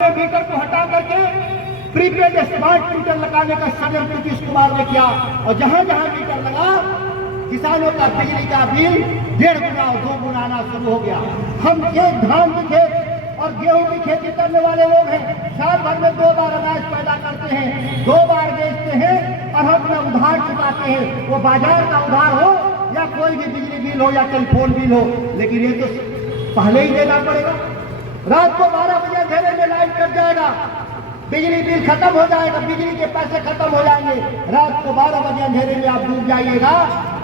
Metre को हटा करके प्रीपेड स्मार्ट मीटर लगाने का षड्यंत्र नीतीश कुमार ने किया और जहां जहां मीटर लगा किसानों का बिजली का बिल 1.5 गुना और 2 गुना आना शुरू हो गया। हम खेत धान की खेत और गेहूं की खेती करने वाले लोग हैं, साल भर में 2 बार अनाज पैदा करते हैं, 2 बार बेचते हैं और हम अपना उधार चुकाते हैं, वो बाजार का उधार हो या कोई भी बिजली बिल हो या टेलीफोन बिल हो, लेकिन ये तो पहले ही देना पड़ेगा। रात को 12 बजे अंधेरे में लाइट कट जाएगा, बिजली बिल खत्म हो जाएगा, बिजली के पैसे खत्म हो जाएंगे, रात को 12 बजे अंधेरे में आप डूब जाइएगा।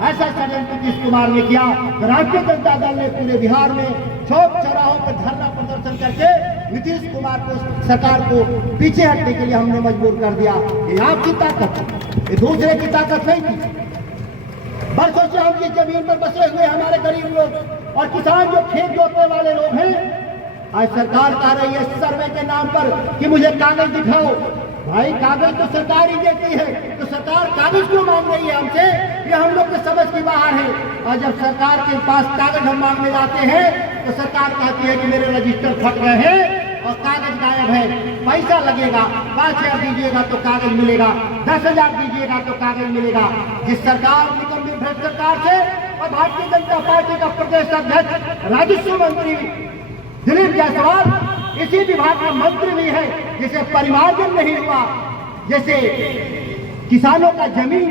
ऐसा षड्यंत्र नीतीश कुमार ने किया। राष्ट्रीय जनता दल ने पूरे बिहार में चौक चौराहों पर धरना प्रदर्शन करके नीतीश कुमार को सरकार को पीछे हटने के लिए हमने मजबूर कर दिया। ये आपकी ताकत है, ये दूसरे की ताकत नहीं थी। बरसों से हम इस जमीन पर बसे हुए हमारे गरीब लोग और किसान जो खेत जोतने वाले लोग हैं, आज सरकार कह रही है सर्वे के नाम पर कि मुझे कागज दिखाओ। भाई कागज तो सरकार ही देती है, तो सरकार कागज क्यों मांग रही है हमसे? ये हम लोग के समझ की बाहर है। और जब सरकार के पास कागज हम मांगने जाते हैं तो सरकार कहती है कि मेरे रजिस्टर फट रहे हैं और कागज गायब है, पैसा लगेगा, 5,000 दीजिएगा तो कागज मिलेगा, 10,000 दीजिएगा तो कागज मिलेगा। जिस सरकार निकम्मी भ्रष्ट सरकार से और भारतीय जनता पार्टी का प्रदेश अध्यक्ष राजस्व मंत्री दिलीप जायसवाल इसी विभाग का मंत्री भी है, जिसे परिमार्जन नहीं हुआ, जैसे किसानों का जमीन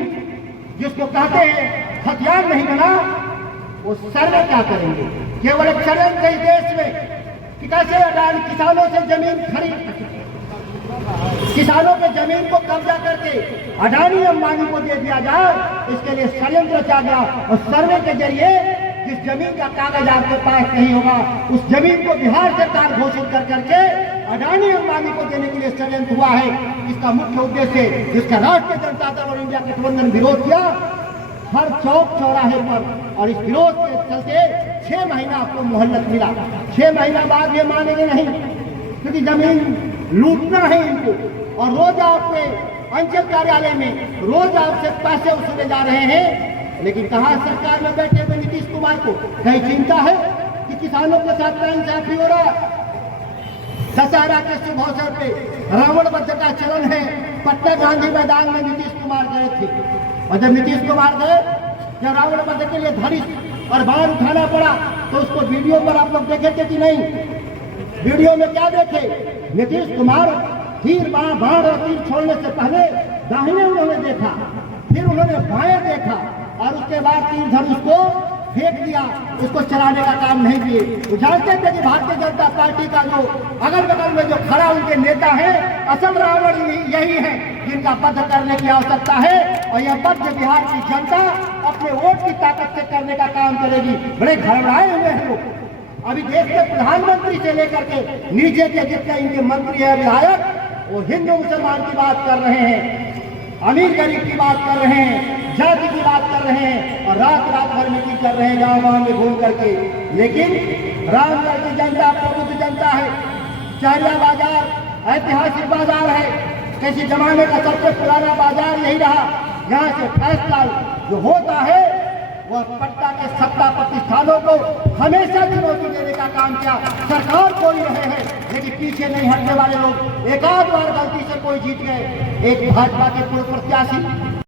जिसको कहते हैं हथियार नहीं बना, वो सर्वे क्या करेंगे? केवल एक षड्यंत्र इस देश में कि कैसे अडानी किसानों से जमीन खरीद, किसानों के जमीन को कब्जा करके अडानी अंबानी को दे दिया जाए, इसके लिए षड्यंत्र रचा गया। और सर्वे के जरिए जिस जमीन का कागज आपके पास नहीं होगा, उस जमीन को बिहार सरकार घोषित कर करके अडानी अंबानी को देने के लिए षड्यंत्र हुआ है। इसका मुख्य उद्देश्य जिसका राष्ट्रीय जनता दल और इंडिया गठबंधन विरोध किया हर चौक चौराहे पर, और इस विरोध के चलते 6 महीना आपको मोहलत मिला। 6 महीना बाद ये मानेंगे नहीं, क्योंकि जमीन लूटना है इनको। और रोज आपके अंचल कार्यालय में रोज आपसे पैसे वसूले जा रहे हैं, लेकिन कहाँ सरकार में बैठे हुए नीतीश कुमार को कहीं चिंता है कि किसानों के साथ नाइंसाफी हो रहा? दशहरा के शुभ अवसर पे रावण वध का चलन है, पटना गांधी मैदान में नीतीश कुमार गए थे, और जब नीतीश कुमार गए, जब रावण वध के लिए धनुष और बाण उठाना पड़ा तो उसको वीडियो पर आप लोग देखे थे कि नहीं? वीडियो में क्या देखे? नीतीश कुमार तीर बाण और तीर छोड़ने से पहले दाहिने उन्होंने देखा, फिर उन्होंने बाएं देखा और उसके बाद तीर धनुष को फेंक दिया, उसको चलाने का काम नहीं किए। वो जानते थे कि भारतीय जनता पार्टी का जो अगल बगल में जो खड़ा उनके नेता है, असल रावण यही है जिनका वध करने की आवश्यकता है। और यह वध बिहार की जनता अपने वोट की ताकत से करने का काम करेगी। बड़े घबराए हुए हैं लोग। अभी देश के प्रधानमंत्री से लेकर के नीचे के जितने इनके मंत्री है, विधायक, वो हिंदू मुसलमान की बात कर रहे हैं, अमीर गरीब की बात कर रहे हैं, जाति की बात कर रहे हैं, और रात रात भर मीटिंग कर रहे हैं गांव गांव में घूम करके। लेकिन रामगढ़ की जनता प्रबुद्ध जनता है। चहरिया बाजार ऐतिहासिक बाजार है, किसी जमाने का सबसे पुराना बाजार यही रहा। यहाँ से फैसला जो होता है वह पट्टा के सत्ता प्रतिष्ठानों को हमेशा चुनौती देने का काम किया। सरकार कोई रहे हैं, लेकिन पीछे नहीं हटने वाले लोग। एक आध बार गलती से कोई जीत गए, एक भाजपा के पूर्व प्रत्याशी